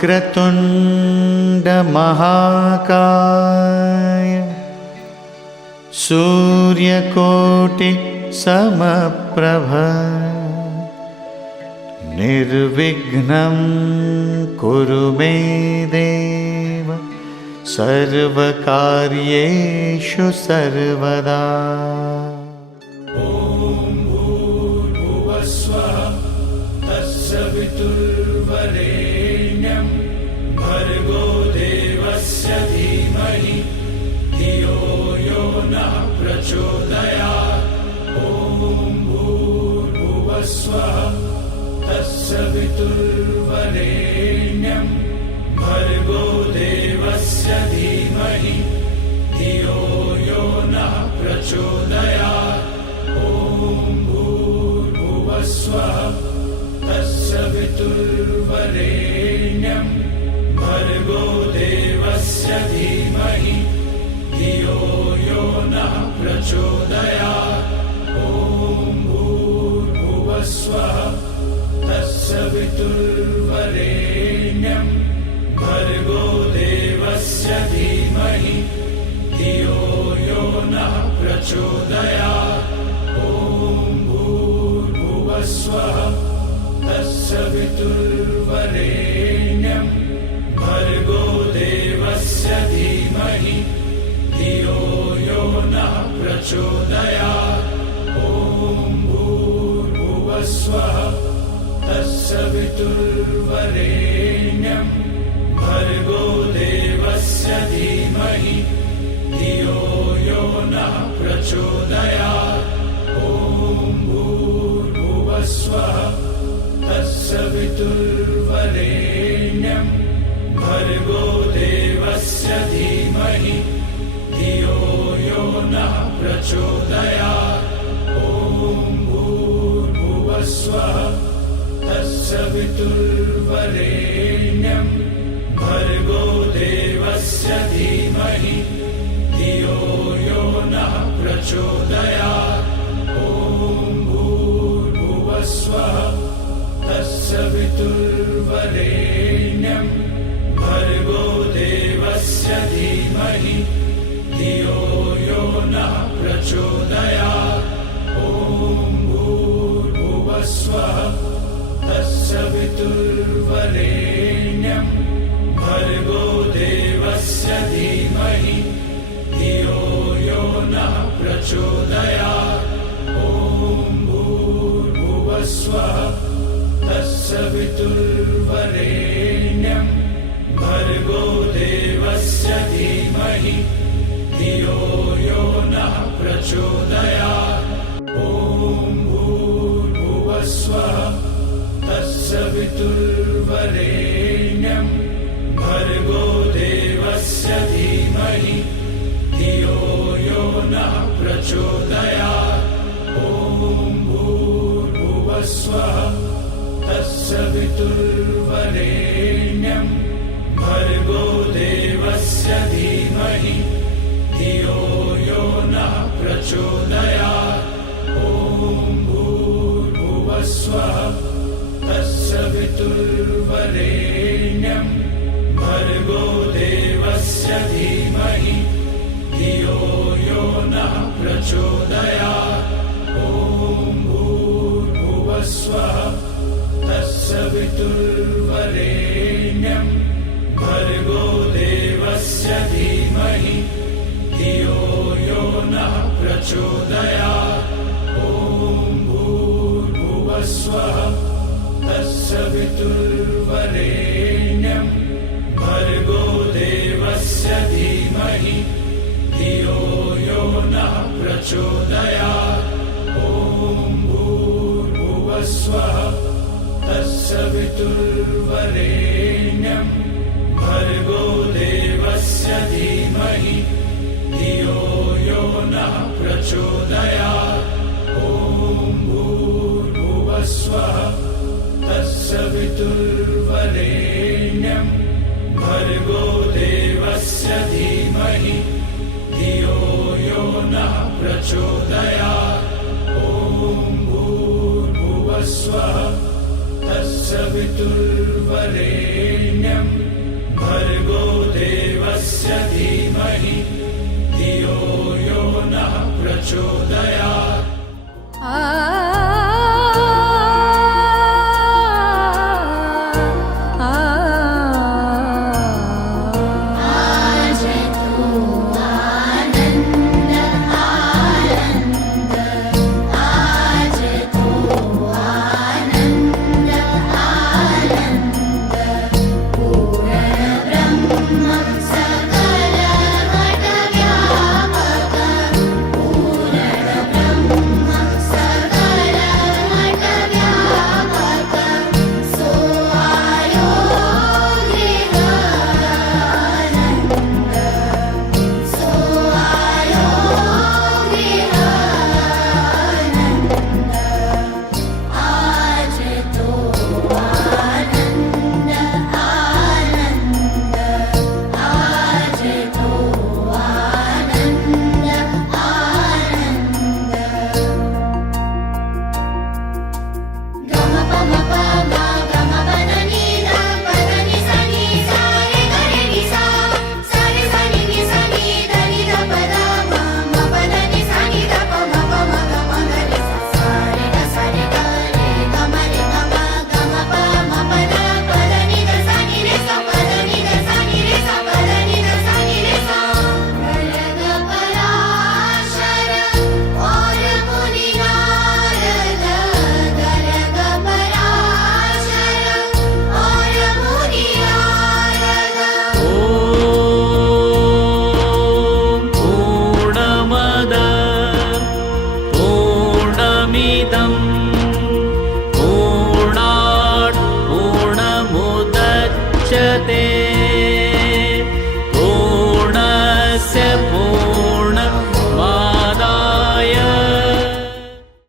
वक्रतुण्ड महाकाय सूर्यकोटि समप्रभ निर्विघ्नं कुरु मे देव सर्वकार्येषु सर्वदा। ॐ भूर्भुवस्वः तत्सवितुर्वरेण्यं भर्गो देवस्य धीमहि धियो यो नः प्रचोदयात्। ॐ भूर्भुवस्वः तत्सवितुर्वरेण्यं भर्गो देवस्य धीमहि धियो यो नः प्रचोदयात्। ॐ भूर्भुवस्वः तत्सवितुर्वरेण्यं भर्गो देवस्य धीमहि धियो यो नः प्रचोदयात्। ॐ भूर्भुवस्वः तत्सवितुर्वरेण्यं भर्गो देवस्य धीमहि धियो यो नः प्रचोदयात्। ॐ भूर्भुवस्वः तत्सवितुर्वरेण्यं भर्गो देवस्य धीमहि धियो यो नः प्रचोदयात्। ॐ भूर्भुवस्वः तत्सवितुर्वरेण्यं भर्गो देवस्य धीमहि धियो यो नः प्रचोदयात्। ॐ भूर्भुवस्वः तत्सवितुर्वरेण्यं भर्गो देवस्य धीमहि धियो यो नः प्रचोदयात्। ॐ भूर्भुवस्वः तत्सवितुर्वरेण्यं भर्गो देवस्य धीमहि धियो यो नः प्रचोदयात्। ॐ भूर्भुवस्वः तत्सवितुर्वरेण्यं भर्गो देवस्य धीमहि धियो यो नः प्रचोदयात्। ॐ भूर्भुवस्वः तत्सवितुर्वरेण्यं भर्गो देवस्य धीमहि धियो यो नः प्रचोदयात्। ॐ भूर्भुवस्वः तत्सवितुर्वरेण्यं भर्गो देवस्य धीमहि धियो यो नः प्रचोदयात्। ॐ भूर्भुवस्वः तत्सवितुर्वरेण्यं भर्गो देवस्य धीमहि धियो यो नः प्रचोदयात्। ॐ भूर्भुवस्वः तत्सवितुर्वरेण्यं भर्गो देवस्य धीमहि धियो यो नः प्रचोदयात्। ॐ भूर्भुवस्वः तत्सवितुर्वरेण्यं भर्गो देवस्य धीमहि धियो यो नः प्रचोदयात्। ॐ भूर्भुवस्वः तत्सवितुर्वरेण्यं भर्गो देवस्य धीमहि धियो यो नः प्रचोदयात्। ॐ भूर्भुवस्वः तत्सवितुर्वरेण्यं भर्गो देवस्य धीमहि धियो यो नः प्रचोदयात्। ॐ भूर्भुवस्वः तत्सवितुर्वरेण्यं भर्गो देवस्य धीमहि धियो यो नः प्रचोदयात्। ॐ भूर्भुवस्वः भूर्भुवस्वः तत्सवितुर्वरेण्यं भर्गो देवस्य धीमहि धियो यो नः प्रचोदयात् ॐ भूर्भुवस्वः तत्सवितुर्वरेण्यं भर्गो देवस्य धीमहि धियो यो नः प्रचोदयात्